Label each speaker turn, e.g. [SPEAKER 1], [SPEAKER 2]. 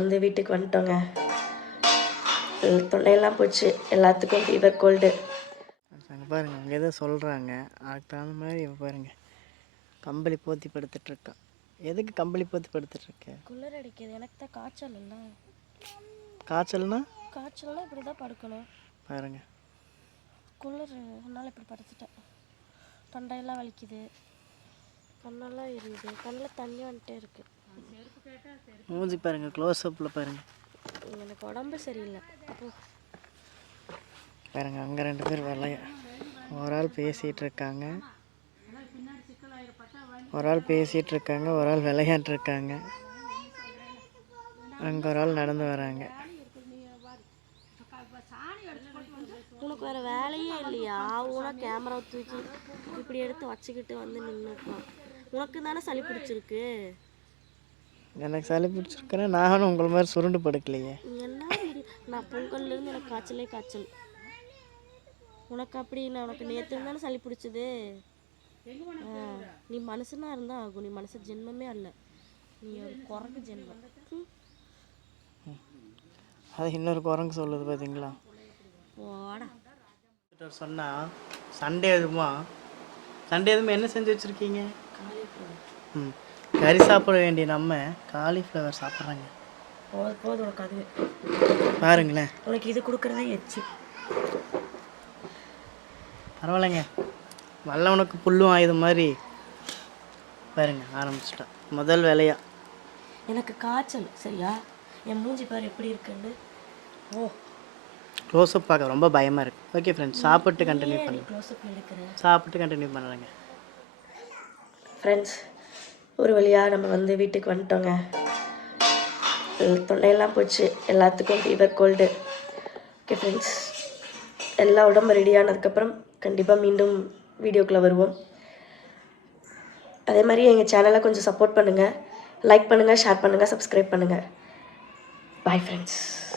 [SPEAKER 1] வந்து வீட்டுக்கு வந்துட்டோங்க. தொண்டையெல்லாம் போச்சு, எல்லாத்துக்கும் ஃபீவர் கோல்டு.
[SPEAKER 2] அங்கே பாருங்கள், அங்கே எதோ சொல்கிறாங்க, அதுக்கு தகுந்த மாதிரி இப்போ பாருங்கள் கம்பளி போத்தி படுத்துட்ருக்கா. எதுக்கு கம்பளி போத்தி படுத்துட்ருக்க?
[SPEAKER 1] குளிர் அடிக்குது. எனக்கு தான் காய்ச்சல் இல்லை.
[SPEAKER 2] காய்ச்சல்னா
[SPEAKER 1] இப்படி தான் படுக்கணும்
[SPEAKER 2] பாருங்க.
[SPEAKER 1] குளிர் அதனால் இப்படி படுத்துட்டேன். தொண்டையெல்லாம் வலிக்குது, கண்ணெல்லாம் எரியுது, கண்ணில் தண்ணி வந்துட்டே இருக்கு.
[SPEAKER 2] மூஞ்சி பாருங்கள், க்ளோஸ்அப்பில் பாருங்கள்.
[SPEAKER 1] எனக்கு உடம்பு சரியில்லை. அப்போ
[SPEAKER 2] பாருங்கள், அங்கே 2 பேர் ஒரு ஆள் பேசிகிட்டு இருக்காங்க, ஒரு ஆள் விளையாண்டுருக்காங்க, அங்கே ஒரு ஆள் நடந்து வராங்க.
[SPEAKER 1] உனக்கு வேறு வேலையே இல்லையா? உன கேமரா தூக்கி இப்படி எடுத்து வச்சுக்கிட்டு வந்து நின்றுப்பான். உனக்கு தானே சளி பிடிச்சிருக்கு.
[SPEAKER 2] எனக்கு சளி பிடிச்சிருக்குன்னா நானும் உங்களை மாதிரி சுருண்டு படுக்கலையே.
[SPEAKER 1] என்ன நான் பொங்கல்லேருந்து எனக்கு காய்ச்சல். உனக்கு அப்படி இல்லை. உனக்கு நேற்று தானே சளி பிடிச்சது. நீ மனுஷனாக இருந்தால் ஆகும். நீ மனுஷ ஜென்மமே அல்ல, நீ ஒரு குரங்கு ஜென்மம்.
[SPEAKER 2] அது இன்னொரு குரங்கு சொல்லுது பார்த்தீங்களா.
[SPEAKER 1] போடா.
[SPEAKER 2] சொன்னால் சண்டே எதுவுமே என்ன செஞ்சு வச்சுருக்கீங்க? கறி சாப்பிட வேண்டிய நம்ம காலிஃப்ளவர் சாப்பிட்றாங்க.
[SPEAKER 1] போதும் உனக்கு அது
[SPEAKER 2] பாருங்களேன்.
[SPEAKER 1] உனக்கு இது கொடுக்குறதே எச்சு.
[SPEAKER 2] பரவாயில்லைங்க, வல்லவனுக்கு புல்லும் ஆயுத மாதிரி பாருங்க ஆரம்பிச்சிட்டேன் முதல் வேலையா.
[SPEAKER 1] எனக்கு காய்ச்சல் சரியா? என் மூஞ்சி பாரு எப்படி இருக்குன்னு.
[SPEAKER 2] க்ளோஸ்அப் பார்க்க ரொம்ப பயமாக இருக்குது. ஓகே ஃப்ரெண்ட்ஸ், சாப்பிட்டு கண்டினியூ பண்ணுறேங்க.
[SPEAKER 1] ஃப்ரெண்ட்ஸ், ஒரு வழியாக நம்ம வந்து வீட்டுக்கு வந்துட்டோங்க. தொண்டையெல்லாம் போச்சு, எல்லாத்துக்கும் ஃபீவர் கோல்டு. ஓகே ஃப்ரெண்ட்ஸ், எல்லா உடம்பு ரெடி ஆனதுக்கப்புறம் கண்டிப்பாக மீண்டும் வீடியோக்குள்ளே வருவோம். அதே மாதிரி எங்கள் சேனலை கொஞ்சம் சப்போர்ட் பண்ணுங்கள், லைக் பண்ணுங்கள், ஷேர் பண்ணுங்கள், சப்ஸ்கிரைப் பண்ணுங்கள். Bye friends.